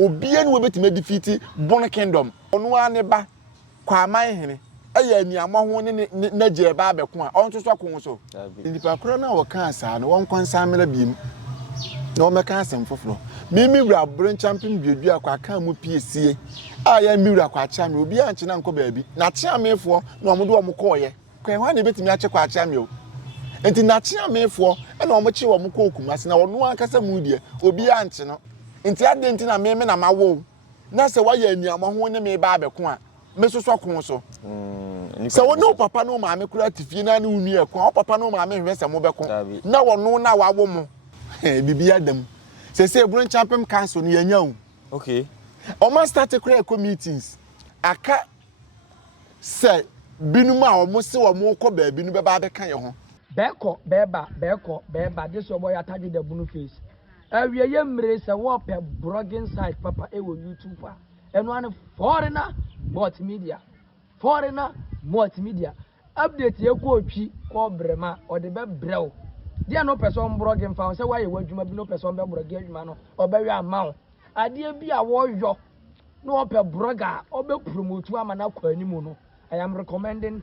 obia no betime defeat Bono Kingdom ono ane ba kwa man hene eye aniamo ho ne naje ba abeko a onto so kon so nipa kro na wo kan sa no won kwansan mera biem na wo meka asem foforo mi wura Bonokyempem biedu akwa kan mu piesie a ya mi wura kwa cha me obi anche na nko baabi na cha mefo na omo de omo koye kwa hwan na betimi ache kwa cha me o enti na cha mefo na omo che omo ko okumase na ono ankasa mu die obi anche no enti ade enti na me na mawo na se wa ya aniamo ho ne me ba abeko a mesoso kon so se wono papa no ma me kura tifie na ne unu e kwa papa no ma me hwe se mo beko na wono na wawo mo bibia dam se Bonokyempem council no yanya o okay o ma start kura meetings aka se binum a o mo se o mo ko ba binu be ba be kan ye ho beba this your boy attach the bunu face awie ye mre se wo pe blogging site papa e wo YouTube a eno an foreigner multimedia update ye ko otwi ko brema o de be brew dia no person blogging fa say why ye wadwuma bi no person be blogging adwuma no o be wi amawo ade bi a wo yo no o pe blogger o be promote ama na kwa animu no I am recommending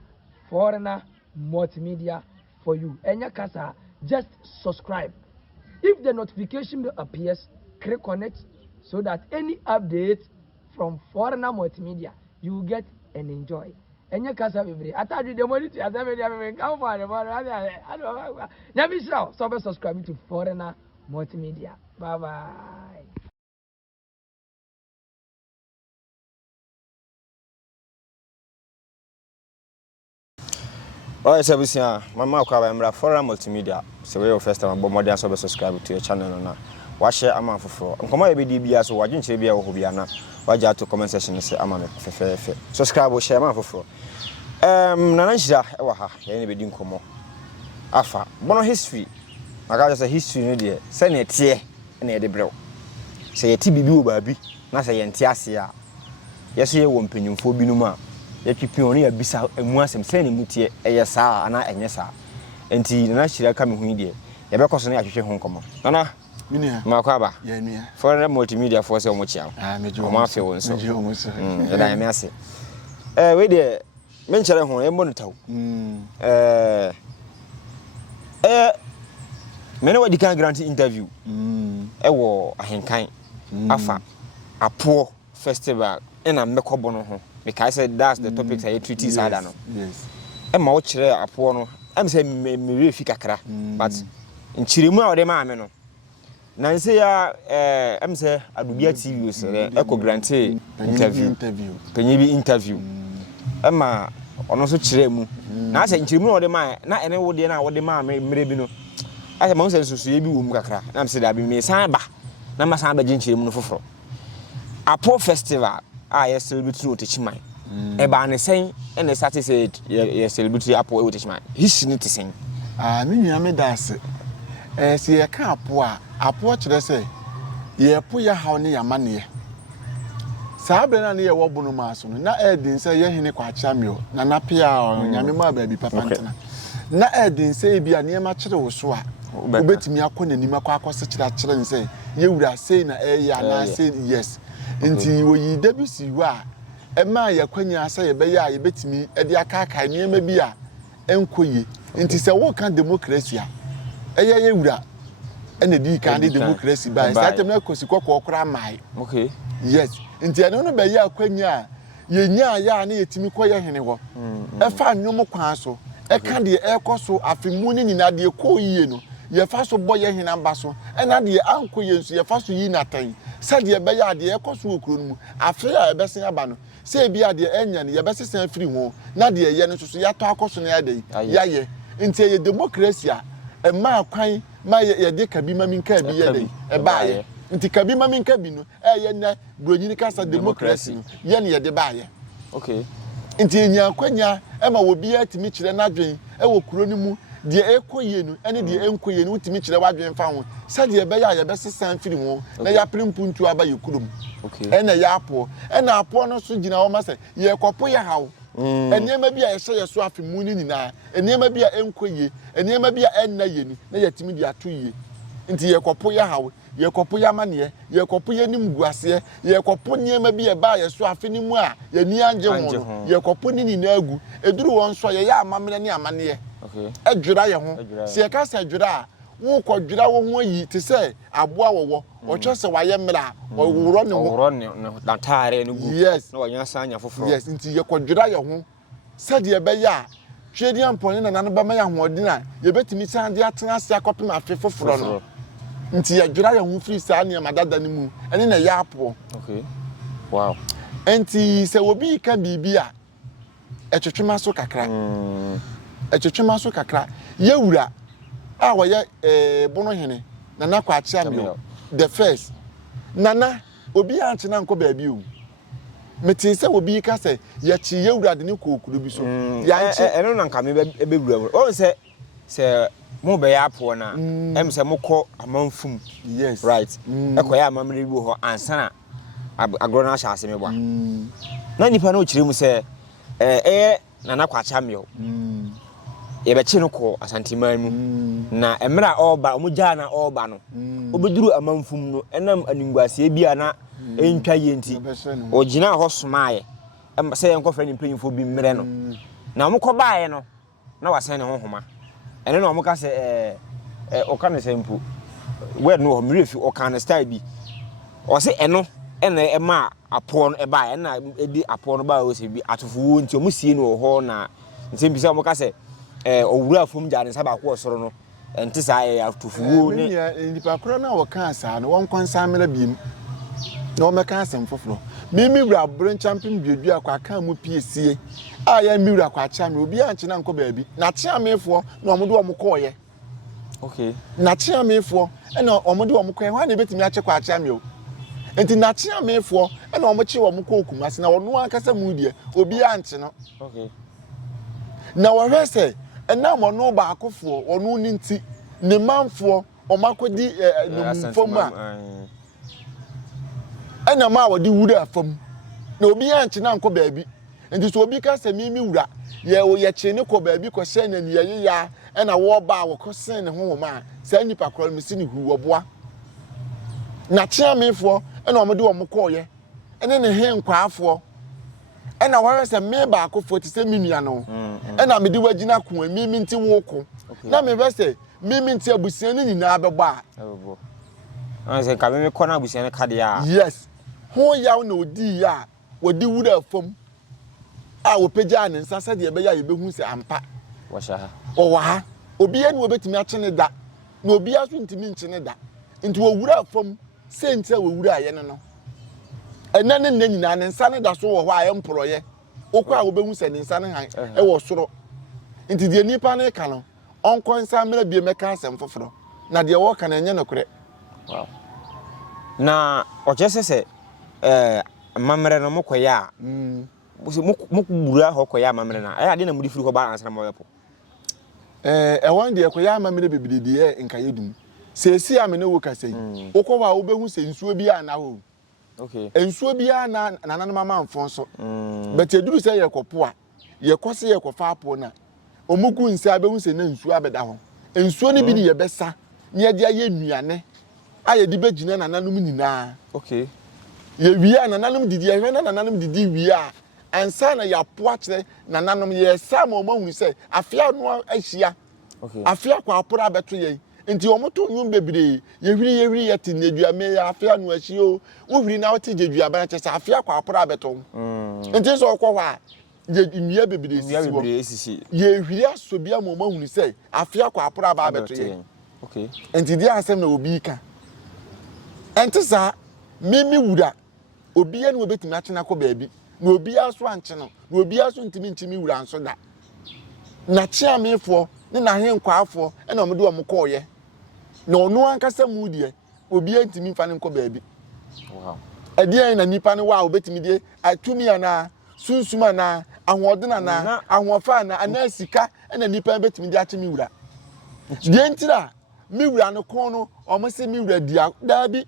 foreigner multimedia for you. Enya kasa, just subscribe. If the notification bell appears, click on it so that any update from foreigner multimedia you will get and enjoy. Enya kasa baby. I told you the money to come for the money. So subscribe to foreigner multimedia. Bye bye. Alright, so Mama Kwaba Foreign Multimedia. So we first time more than subscribe to your channel now. Watch share amount for. Nkoma EBDB so watching Chebia or Hobiana. Watch to comment section say amount fe. Subscribe or share amount for. Nananshia ewa anybody nkomo. Afa Bono history. Maka just a history no dey. Say na tie na e de brew. Say yeti bibi obabi na say yenti ase a. Yeso ye wo mpanyimfo binum a yetwipi oni abisa emu asem se ne mutie eye saa ana enye saa enti na hyira ka me hu die ye be koso na ahwehwe ho nkomo nana minia makwaba ya nua foreign multimedia for se omochia meju o ma fe won so ya da me ase we de me nkyere ho e mbonu taw me ne wadi kan grant interview wo ahenkan afa apo festival ena mekobo no ho because I said that's the topics I treat sad no. Yes. Emma wo kire apo no. Em say me refi kakra but nchiremu a wo de ma me no. Na say ya em say Adubia TV so eco grante interview. Penye bi interview. Emma ono so kire mu. Na say nchiremu wo de ma na ene wo de na wo de ma me mre bi no. I say mo say susu ye bi wo mu kakra. Na me say da bi me san ba. Na ma san ba nchiremu no foforo. Apo festival I celebrate no teachman. Eba ne sen and started said ye celebrate apo e teachman. History need to sing. Me nua me dance. Se ye ka apo kire say ye po ya haw ne yamane. Saa bre na ne ye wo bono ma so no na edin say ye hene kwa cha me o na na pia nyame ma ba bi papa ntena. Na edin say bia ne ma kire wo so a obetimi akọ nanim akọ kire ne say ye wura say na ya na say yes. Nti woyi debisi wa ema yakwanya asa ye be ya ye betimi e de aka niema bi a enkoye nti se wo kan democracy a eye ye wura ene di kan democracy ba satem na kosi kokokora mai okay yes nti ene no be ya akwanya ye nya ya na yetimi koye hene wo e fa nwom kwan so e ka de e koso afemu ni nyina de koyiye no ye fa so boye hene amba so e na de ankoye nso ye fa so yi natan said ye be ya de ekoso okuro mu afi a ebesen aba no se bia de enya ne ye besesen afiri ho na de ye no so ya to akoso na ya de ya ye nti ye democracy a e ma kwan ma ye de kabi ma minka bi ye de e ba ye nti kabi ma minka bi no e ye na bronyini kasa democracy ye ne ye de ba ye okay nti nya kwanya e ma wo bia timi kire na dwen e wo kuro ni mu de ekoye no ene de enkoye no utimi kire wadwen fa ho said ye be ya ye besesan firi ho na ya primpuntu aba ye kurum okay ene ya apo ene apo no so gina wo ma se ye kopo ye hawo enema bia ye hye ye so afemu ni nyina enema bia enkoye enema bia enna ye ni na ya timi de ato ye nti ye kopo ye hawo ye kopo yamane ye kopo yanim guase ye kopo niema bi e ba ye so afe ni mu a ye ni anje ho ye kopo ni na agu eduru won so ye ya amamene ni amane okay adwura ye ho se ye ka sa adwura a wo kodwura wo ho yi te se aboa wowo o che se waye mra o woro ne na tare no gu yes na wanya sanya foforo yes nti ye kodwura ye ho sade ye be ya twedi ampone na nanu ba ma ya hoodina ye betimi sande atena ase akopem afe foforo no nti ye dwura ye ho free sa ne madada ne mu ene na ya apo okay wow nti se obi ka bibia etwetwema so kakra etwetwema so kakra ye wura a woye bono hene nana kwa chiamio the first nana obi anche na nko baabi o meti se obi ka se ye chi ye wura de ne kokuru bi so ya nche eno na nka me be wura o se mo be ya apo na em se mokọ amanfum yes right ekoya amamre bi ho ansana agro na sha ase me bwa na nipa na o kire mu se nana kwa chiamio ye be chi no ko asanteman mu na emra oba omugya na oba no obeduru amanfum no enam aningwase bia na entwa ye nti ogina ho somaye se ye nkofra ni mpanyimfo bi mmere no na omukọ baaye no na wasen ne hohoma ene na omuka se oka ne sempu we no mmere fi oka ne style bi o se eno ene ema apo no baaye na edi apo no baaye o se bi atofuwo nti omusie no ho na nsembi se omuka se owura afom gya ne saba ko osoro no enti sa atofuwo ne nipa kro na woka asa no won kwansa mera biem na o meka asem foforo mimi wura bren champion biedu akwa kan mu piesie a ya mi wura kwa cha me obi anche na nko baabi na chia mefo na omude omukoye okay na chia mefo na omude omukoye hwa na betimi ache kwa cha me o enti na chia mefo na omuchi omuko okumase na ono ankasa mu die obi anche no okay na wahwese ena mo no ba akofo ono ni nti ne manfo omakodi numfom a ena ma wodi wura afam na obi anche na nko baabi enti so obi ka se mimi wura ye che ne ko baabi ko hye na niye ya ena wo ba wo ko sen ne ho ma sa nipa kro mi sini hu wo boa na chia mefo ena omode wo mkoye ene ne he nkwaafo ena wahwese me ba akofo ti se minua no ena me di wagina ko mimi nti woko na me wese mimi nti abusia ni nyina abegba abebo anse ka me ko na abusia ne kade a yes ho yaw na odi ya wodi wura afam a wopeja ne nsa sade be ya ye behu se ampa washa ha o wa ha obi ene obetimi akyene da na obi aso ntimi nkyene da nti wo wura afam se nti wo wura aye no ena ne nyina ne nsa ne da so wo ho aye mporoye okwa wo behu se ne nsa ne han e wo soro nti de nipa ne ka no onkon nsa mera bie meka asem foforo na de wo ka na enye nokure wow na ojesese mamre no mokoya mokubura ho koya mamre na ade na mudi firi ho ba ansana mo yepo wan de koya mamre bebidi e nka yedum sesi amene wo kasai okwa wo behu se nsuo bi ana ho okay ensuo bi ana nanana mama mfonso but eduru se ye kopo a ye kwose ye kofa apo na omugu nsi abehu se na nsuo abeda ho ensuo ni bi ni ye besa ne ade aye nuane aye di begina nananum nyina okay ye wiya nananum didi ye hwe nananum didi wiya ansa na ya po akire nananum ye sa ma omahunu se afia no ahia okay afia kwa apora abeto ye nti omoto nyum bebre ye hwiri ye tinedua me ya afia no ahio wo hwiri na wote jedua ba na afia kwa apora abeto nti so okwo hwa ye nua bebre sisi ye hwiri asobia ma omahunu se afia kwa apora ba abeto ye okay nti di asem na obi ka enti sa mimi wura obi ene obetimi akyena ko baabi na obi aso anche no na obi aso ntimi wura anso da na chia mefo ne na he nkwaafo ena omde omkoye na ono ankasa mu die obi ntimi mfa ne nko baabi wow ade na nipa ne wa obetimi die atumi ana sunsuma na ahoodena na ahofa na anasika ena nipa betimi die akyemi wura die ntira mi wura no kon no omse mi wura dia daabi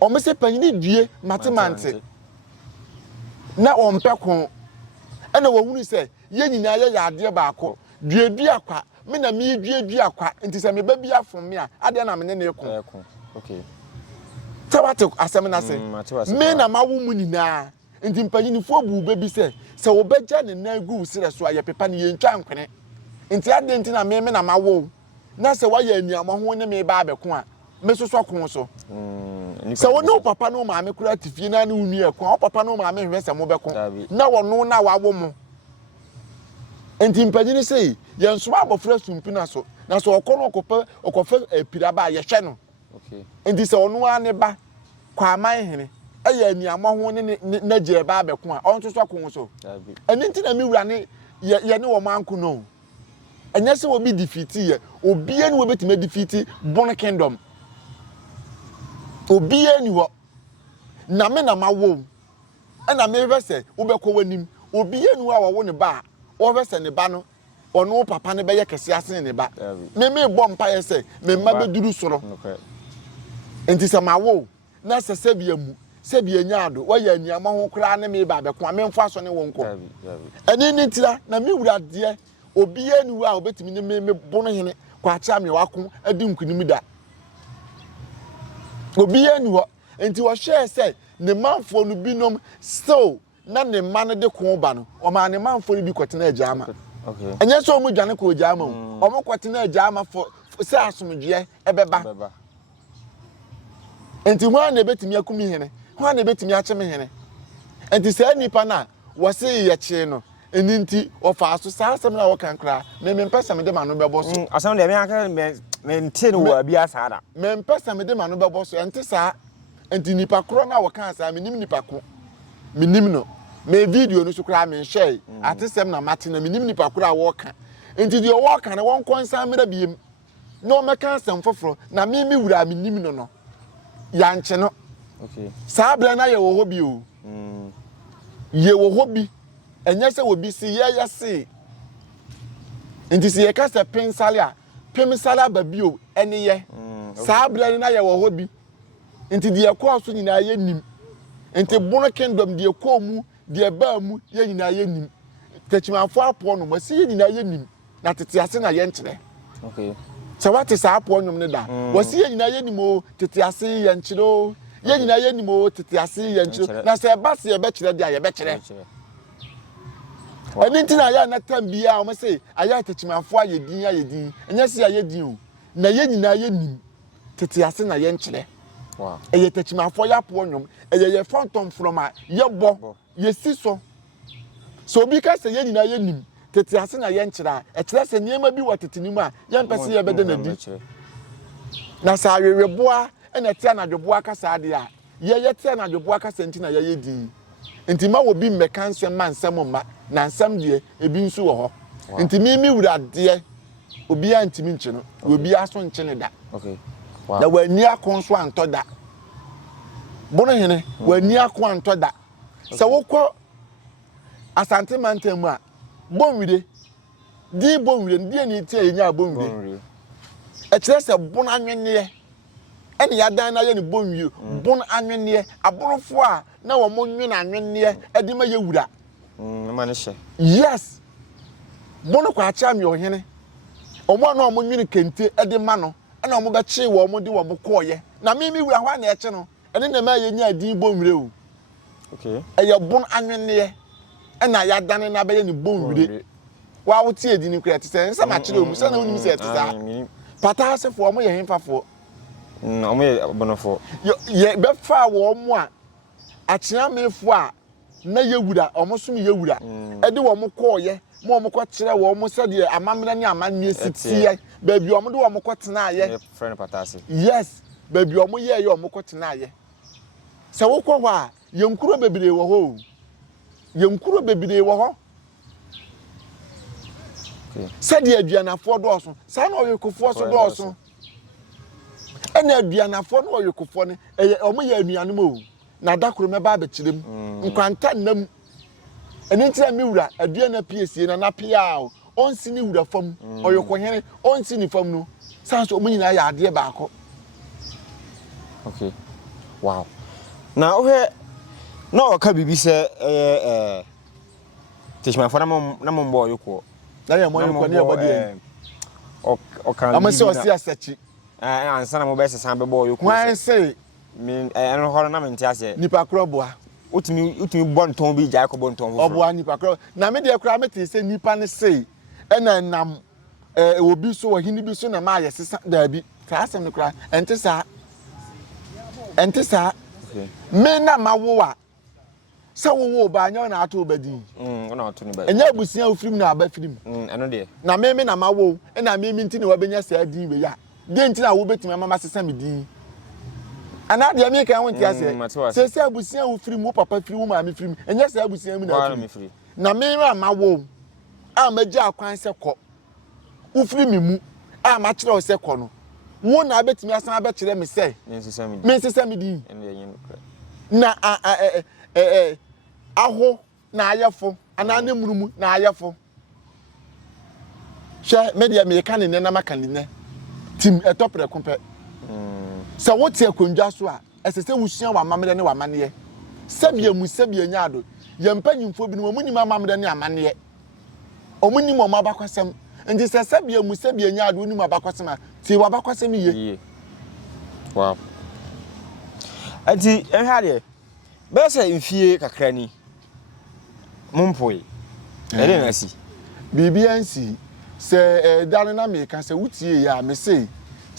omse panyini due matemante na ompe kon ena wahunu se ye nyina ye yade baako due akwa me na me due akwa nti se me ba bia fom me a ade na me ne kon Okay. Tawate asem na se. Me na mawo mu nyina. Nti mpanyinifo bu bebi se wo beja ne na gu sire so aye pepa ne yentwa nkwene. Nti ade nti na me na mawo. Na se wa ya aniamo ho ne me ba abeko a me soso kon so. Se wo no papa no ma me kura tifie na ne unu e kon. O papa no ma me hwe se mo beko. Na wo no na wawo mo. Nti mpanyini se yenso abofra sumpina so. Na so okono okofa piraba ye hwe no. Okay. Nti se ono ane ba kwa aman hene aya aniamo ho ne na je ba abeko a on soso kon so. Eni nti na mi wura ne ye ne wo manko no. Enya se wo bi defeat ye obie ni wo betime defeat Bonokyempem. Obie ni wo na me na mawo na me vese wo beko wanim obie ni wo a wo ne ba wo vese ne ba no ono papa ne be ye kese ase ne ba me bom pa ye se me ma be duru soro enti se mawo na se sebia mu sebia nyaado wa ya aniamo ho kra ne me ba be ko me mfa so ne wonko eni ni tira na me wura de obie ni wo a obetimi ne me bono hene kwa cha me wako adi nkunim da obie ni wo enti wo hwe se ne manfo no binom still na ne man de ko ba no o ma ne manfo no bi kwotena ajaama okay enye so mu dwane ko ajaama o mo kwotena ajaama fo se asomdwe ebeba enti ho na betimi akumi hene ho na betimi ache me hene enti se nipa na wo se ye che no eni nti o fa so sa asem na wo kan kra me mpesa me de ma no bebo so asem de me aka me ntie no wa bia sa da me mpesa me de ma no bebo so enti sa enti nipa kro na wo kan sa me nim nipa ko me nim no me video no so kra me share atesem na mate na me nim nipa kro a wo kan enti de wo kan na won konsan me da biem no me kan sam foforo na me wura me nim no ya nche no okay sa bra na ye wo hobi o ye wo hobi enye se wo bi si ye se enti si ye ka se pensale ba bi o ene ye sa bra na ye wo hobi enti de ekọ so nyina ye nim enti Bonokyempem de ekọ mu de ba mu ye nyina ye nim techimafo apo no ma si ye nyina ye nim na tete ase na ye nkyere okay so what is apo nyom ne da wo si ye nyina ye nim o tete ase ye nkyere o ye nyina ye nim o tete ase ye nkyere na se ba se ye be kyere dia ye be kyere eni ntina ya na tambia o me say aya techimafo ayedin enye se ayedin o na ye nyina ye nim tete ase na ye nkyere wow eye techimafo ya po nyom eye phantom from a ye bo ye si so obi ka se ye nyina ye nim tete ase na ye nkyere a e kyere se niema bi wa tete nim a ye mpese ye bede na di na sa aweweboa ena tia na dwoboa ka sa ade a ye tia na dwoboa ka senti na ye di enti ma wo bi mmeka nsem ma nsem ma na nsem de ebi nso wo ho enti mi wura de obi a ntimi nche no obi aso nche ne da okay na wani akon so anto da bono hene wani akon anto da se wokọ Asante mantam a bonwire di bonwire ndi ni tie nya bonwire e kire se bono anwene ene ya dan na ye ni bonwire bono anwene aborofo a na wo mo nwene anwene e de ma ye wura ma ne hye yes bono kwa acha mi ohene omo na omo nwene kente e de ma no na omo be chi wo omo de wo mo koye na mi wura hwa na e che no ene na ma ye nya di bonwire o okay e ye bono anwene ena ya dane na be ye ni bonwire wa wo tie di ni kura te se nsa ma kire omu se na onim se te sa pata asefo omo ye hemfafo omo ye bonofo ye be fa wo omo a akyea mefo a na ye wura omo som ye wura e de wo mo koye mo omo ko kire wo omo se de amamra ni amanne sitie ba bi omo de wo mo ko tena ye friend pata ase yes ba bi omo ye ye omo ko tena ye se wo ko ho a ye nkuro bebire wo ho yenkuro bebire wo ho okay sede aduanafo dooso sa na oyekofo so dooso ena aduanafo na oyekofo ne omo ye anuanom o na dakoro meba abekirem nkwanta nam eni ntira mi wura aduana piesie na pia o onsi ni wura fam oyekohene onsi ni fam no sanso omo nyina ya ade baako okay wow na ohe no ka bibi se techimafo na mombo yoko na ye mo yoko ne ye body o kan amase o si asachi Ansana mo be sesa be boy yoku. Why say Me eno horo na me ntia se. nipa kro boa. Utimi bon ton bi jai ko bon ton ho. Oboa nipa kro. Na me de kra me te say nipa ne say ena nam obi so ohini bi so na ma ye sesa da bi. Ka asem ne kra ente sa. Okay. Me na mawo a se wo ba anya na ato obadi. Ona ato ni ba. Enya abusia ofrim na aba firim. Eno de. Na me na mawo na me nti ne wabenya sa din we ya. De nti na wo betimi mama sesa me din. Ana de me kan wonti ase. Se abusia ofrim wo papa firim wo ma me firim. Enya sa abusia mu na firim. Na me ma mawo a magya akwan se kɔ. Ofrim mu a ma kire o se kɔ no. Wo na betimi asan abekire me se. Me nsesa me din. Na aho na ayefo ana ne murumu na ayefo hwe media me ka ne na maka ne tim etopre kompe se wote akondwa so a esese wusua wa mamede ne wa mane sabia mu sabia nyaado ye mpanyimfo bi no munima mamede ne amane omunim o mabakwasem ndi se sabia mu sabia nyaado onim abakwasem a ti wa abakwasem ye wow anti enhade be se mfie kakra ni mumpoi ere na si bibiansi se dane na me ka se wutie ya me se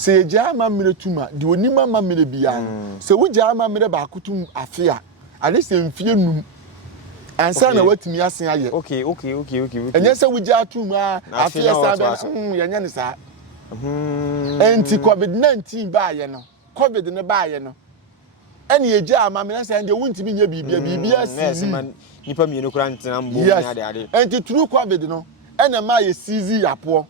eja ma mire tuma de onima ma mire bia se wugya ma mire ba kutum afia ade se mfie num ansa na watimi asen aye okay enye se wugya tuma afia sa be yenye ne sa enti covid-19 ba ye no covid ne ba ye no eni eja ma mire se nde wuntimi nya bibia si nipa mienu kura ntina mbo nya ade enti true covid no ena ma ye sizi yapo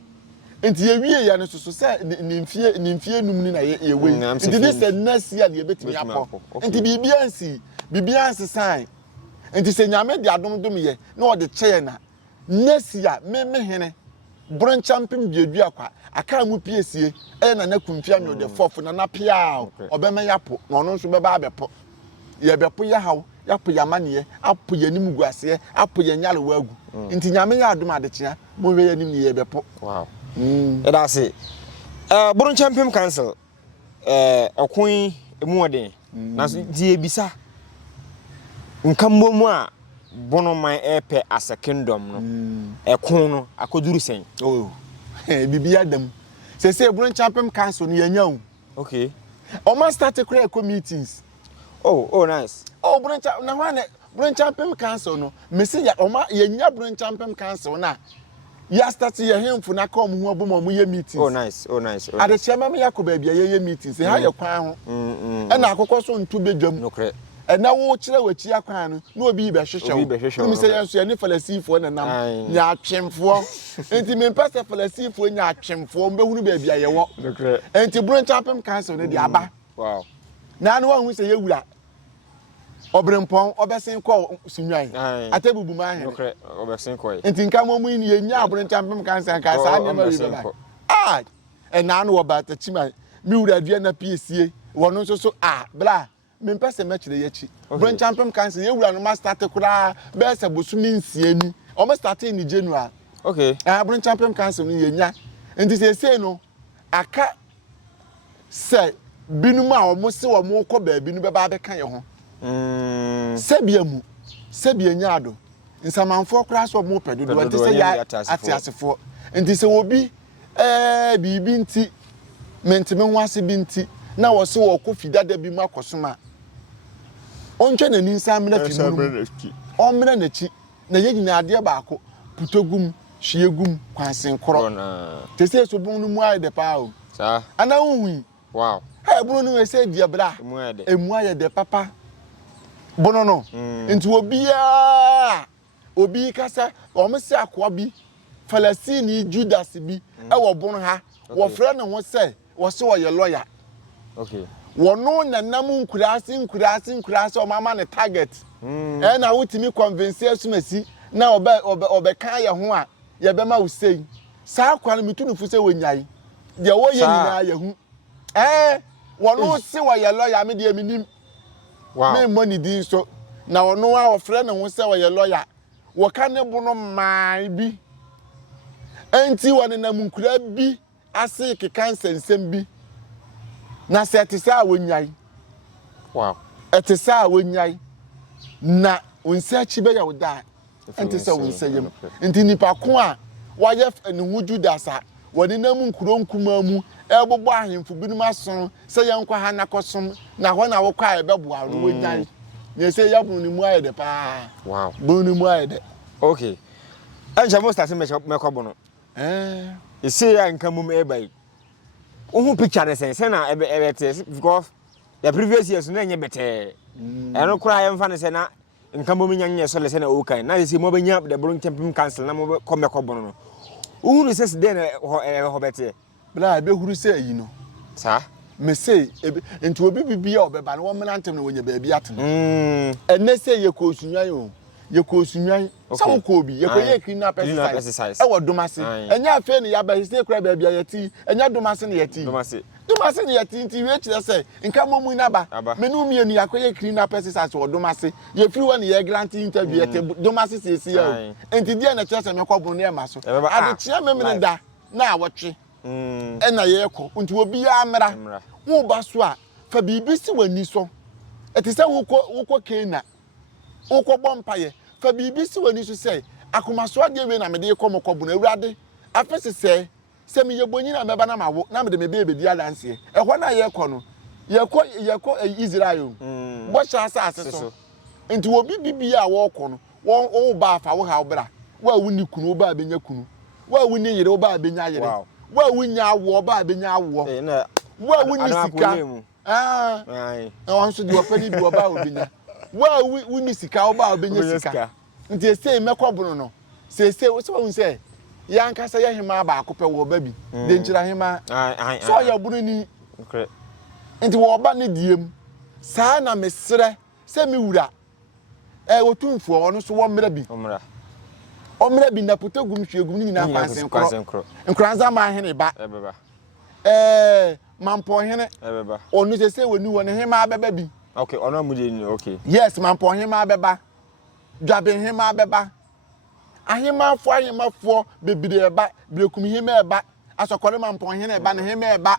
enti ye wie ya no so se ni mfie num ni na ye we enti this next year na ye betimi yapo enti bibia ansi sign enti se nyame de adom ye na o de che na next year me hene Bonokyempem biedu akwa aka mu piesie na kumfia me de fof na pia obema yapo na ono nso beba abepo ye bepo ya hawo yapo yamane apo yanim guase apo yanyale wagu nti nyame ya adom adekea mo hwe yanim ye bepo wow that's it Bonokyempem council okun emu oden na die bisa nkambomu a Bonoman epe as a kingdom no ekun no akoduru sen bibia dam se Bonokyempem council no yanya okay o ma start to meetings oh nice Bonokyempem na wane Bonokyempem council no mesi ya o ma yanya Bonokyempem council na ya start ye hemfu na ka omu obum omu ye meetings oh nice ade chema me yakoba bia ye meetings ha ye kwan ho na akokọ so ntu bedwam nokre na wo kire wachi akwan no na obi be hwehwe mi se yanso ye ne falasifo na nam nya atwemfo enti me pese falasifo nya atwemfo mbehunu ba bia ye wo nokre enti Bonokyempem council ne di aba wow na no hu se ye wura obrempon obesen ko sunwan atebubu ma he nokre obesen ko enti nka mo mu ni ye nya Bonokyempem council ka sa anya ma wi ba na no oba tachima mi wura adua na piesie wono nso so bla me mpese mechire yachi Bonokyempem council ye wura no ma start kura be se bosumi nsiani o ma start in January okay Bonokyempem council no ye nya enti se no aka se binum a o mo se o mo ko ba binu be ba be kan ye ho sebia nyaado nsamanfo kura so mo pedodo enti se ya atiasefo enti se obi bibi nti mentime ho ase bi nti na wo se wo ko fidada bi mu akosoma ontwe na ninsa mena fimuru o mena na chi na ye nyina ade baako putogum hwiegum kwansen koro te se so bon no mu aye de pa o sa ana unwi wow Bono no se dia bra emu aye de papa Bono no nti obi kasa o me se akwa bi Falasini Judas bi wo Bono ha wo frɛ ne ho se wo se wo ye lawyer okay wono na nam nkurase o mama ne target na wutimi convince asumasi na obeka ye ho a ye be ma wo sei sa akwa no mitunu se wonyai de wo ye nyina ye hu wono se wo ye lawyer me de minim wow me money din so na wono a wo frɛ ne ho se wo ye lawyer wo ka ne Bono man bi enti wone na munkura bi ase kekan sensem bi na se te sa wonyai wow ete sa wonyai na wonsa chi be ya woda ente sa wonsa yem enti nipa ko a wayef ne hu Judasa woni na mu nkuro nkuma mu ebobo ahemfo binum ason se yenkwa ha nakosom na ho na wokwa ebeboa ro wonyai na se yabunu ni mu ayede pa wow bunu mu ayede okay anja mo start me ko bono ise ya nka mum ebai ohu picture ne sen na ebe because the previous years no enye bete eno kura ya mfa ne se na nka mum nyanye so le se na okan na se mo benya the Bonokyempem council na mo ko me ko bono no ohu ne se de na ho bete bla be huru se yi no sa me say enti obi bibia obeba na wo menantem na wonya ba bia ten enne se ye ko sunwan o ye ko sunwan sa wo ko bi ye ko ye criminal exercise e wo domase enya afa ne ya ba se kura ba bia yeti enya domase ne yeti domase ne yeti nti we kire se nka momu na ba menu mienu yakoye criminal exercise wo domase ye free one ye grant interview yeti domase se se ya enti dia na kire se me ko bonu e ma so ade kire memene da na awotwe ena ye ko nti obi ya amra wo ba so a fa bibi si wani so eti se wo kena wo ko bompaye fa bibi si wani so se akomaso ade we na me de ko moko bu na awurade afese se me yebonyi na meba na mawo na me de me be di adanse ehwo na ye ko no ye ko Israel bo sha asase so nti obi bibi a wo ko no wo ba afa wo ha obra wa wuni kunu ba benya kunu wa wuni yire wo ba benya yire wa wunya awo ba benya awo wa wuni sika na wan so di opani bi oba obenya wa wuni sika oba obenya sika nti ese mekobono no se wo se ya nkasa ya hima ba akopɛ wo ba bi de nkyira hima so ya bunu ni nti wo ba ne diem saa na mesrɛ se mi wura Otumfuor no so wo mra bi omra bi na potagum hwegum ni na kwansen kro nkranza ma hene ba mampo hene onu se woni woni hema abeba bi okay ono amuje ni okay yes mampo hema abeba dwabe hema abeba ahemafo bebire eba brekum hema eba asokore mampo hene eba na hema eba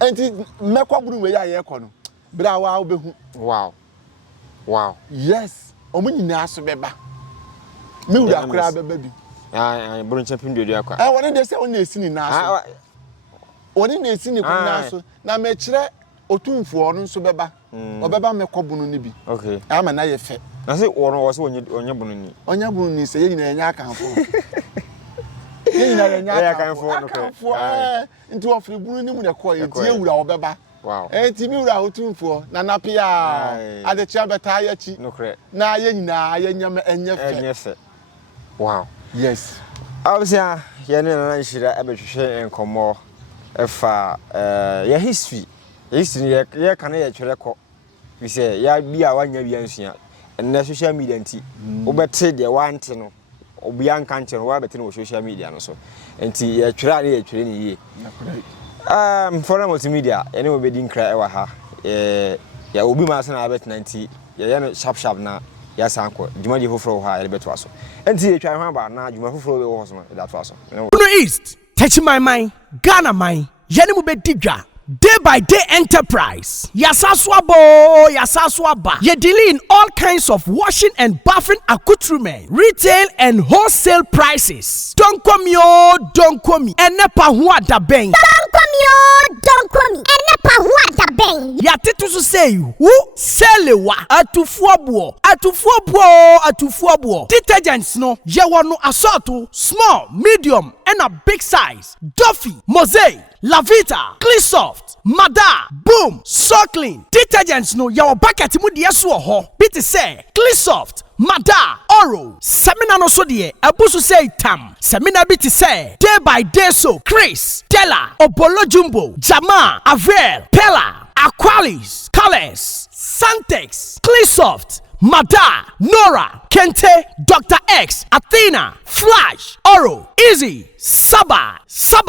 enti mekwaburu we ya ye ko no bra wa obehu wow yes omunyina aso beba mi wura akra beba bi Bonokyempem do akwa woni de se woni esi ni na so woni na esi ni kun na so na me kire Otumfuor no so beba obeba mekwabunu ni bi okay ama na ye fe na se wo se onye bunu ni se ye nyina nya akanfo ye nyina nya akanfo nti wo firi bunu ni mu ne ko ye tie wura obeba wow ti mi wura Otumfuor na napia ade chia beta ya chi na ye nyina ye nyam enye fe wow yes obviously ye ne na nshira abehwehwe enkomo efa ye history ye kan ye twere ko we say ya bia wanya bia nsua na social media nti obete de wante no obia nkanche no wa bete no social media no so nti ye twere ni ye for multimedia ene obedi nkra ewa ha ya obi ma sana abet 90 ye no sharp na ya sanko dwumaje foforo ha ye beto aso nti ye twan ho ba na dwuma foforo be wo so no that aso no east touch my mind Ghana mind yene mu be digwa day by day enterprise yasaswabo yasaswaba ye deal in all kinds of washing and bathing accoutrement retail and wholesale prices don't come enepa ho adaben don't come enepa ho adaben ya tetu so say who selewa atufuobo detergents no ye wono assorto small medium and a big size Duffy Mosaic Lavita Cleansoft Mada Boom So Clean detergents no your bucket mu de so ho bi te say Cleansoft Mada Oro Semina no so de abusu say tam Semina bi te say day by day so Chris Della Obolo Jumbo Jama Avel Pella Aqualis Colors Santex Cleansoft Mada, Nora, Kente, Dr. X, Athena, Flash, Oro, Easy, Saba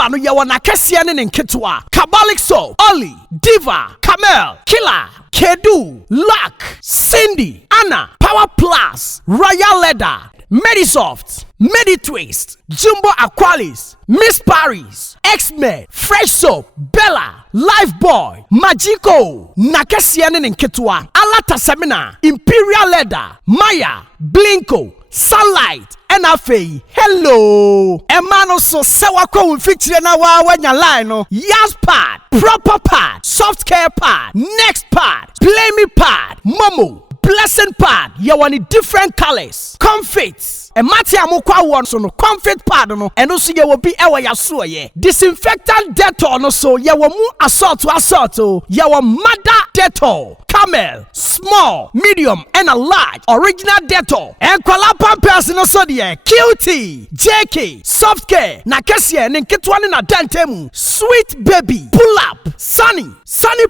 no yawana kesiane nketwa, Kabalik Soap, Oli, Diva, Camel, Killer, Kedu, Luck, Cindy, Anna, Power Plus, Royal Leather, Medisoft, Meditwist, Jumbo Aqualis, Miss Paris, X-Men, Fresh Soap, Bella, Lifebuoy, Magico, Nakasianen and Ketua, Alata Semina, Imperial Leather, Maya, Blinko, Sunlight, NFA, hello. Emano so sewako feature na wa wanya line no. Yas pad, proper pad, soft care pad, next pad, play me pad, Momo, blessing pad. You want different colors, comfits. E mati amukwa won so no comfort pad no. Eno so ye will be ewa yaso ye. Disinfectant Dettol no so ye will mu assault o. Ye will mother Dettol. Camel, small, medium, and a large original Dettol. And kwala pampers no so die QT, JK, soft care, Nakasia, Ninketwan na Dantemu, sweet baby, pull up, sunny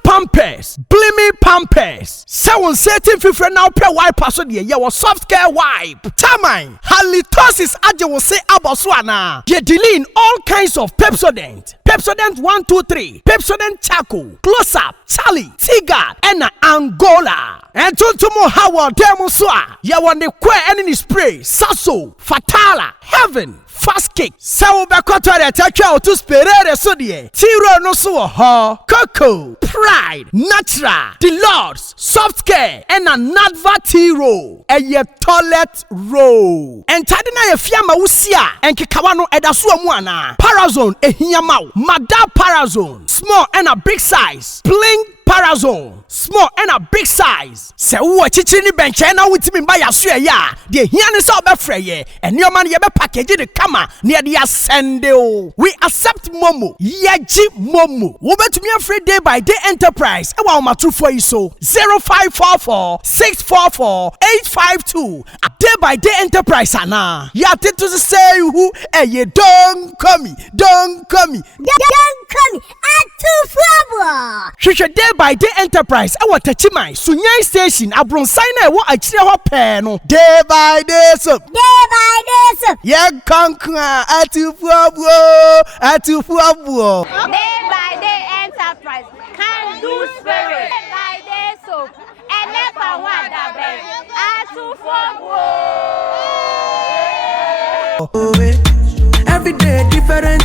pampers, blimmy pampers. Someone setting fifre now pre wipe so die ye was soft care wipe. Tamine, halitosis aje will say aboswana. Ye dealing all kinds of Pepsodent. Pepsodent 1, 2, 3, Pepsodent Charcoal, Close Up, Charlie, Tigard, and Angola. And Tuntumo Howard Demuswa, ya want the queer enemy spray, Sasso, Fatala, Heaven, Fast Kick, Sao Bacotta, Takao to Sperere Sodie, Tiro no so ha, Coco, Pride, Natural, The Lords, Soft Care, and a Nadva Tiro, and ye toilet roll. And Tadina Fiamma Usia, and Kikawano Edasua Mwana, Parazone, a Hiamau, Mada Parazone, small and a big size, Bling Parazone, small and a big size. Se uwa chichini bench na witimi mba ya suya ya. Die hiani sa obefreye. And your man yebe package the kama near the ascende o. We accept Momo. Yeji Momo. Wobetumi afre day by day enterprise. Ewa umatu for iso. 0544 644 852. A day by day enterprise ana. Ya titu say who ye don't come me. Don't come me. Don't come Otumfuor. Shusha day by day enterprise. Ewa techimai. Sunyai station. Abronsaina ewa achire ho peno. Day by day so. Day by day so. Ye kankwa Otumfuor. Day by day enterprise can do spirit. Day by day soap. And never want that bed. Otumfuor. Every day different.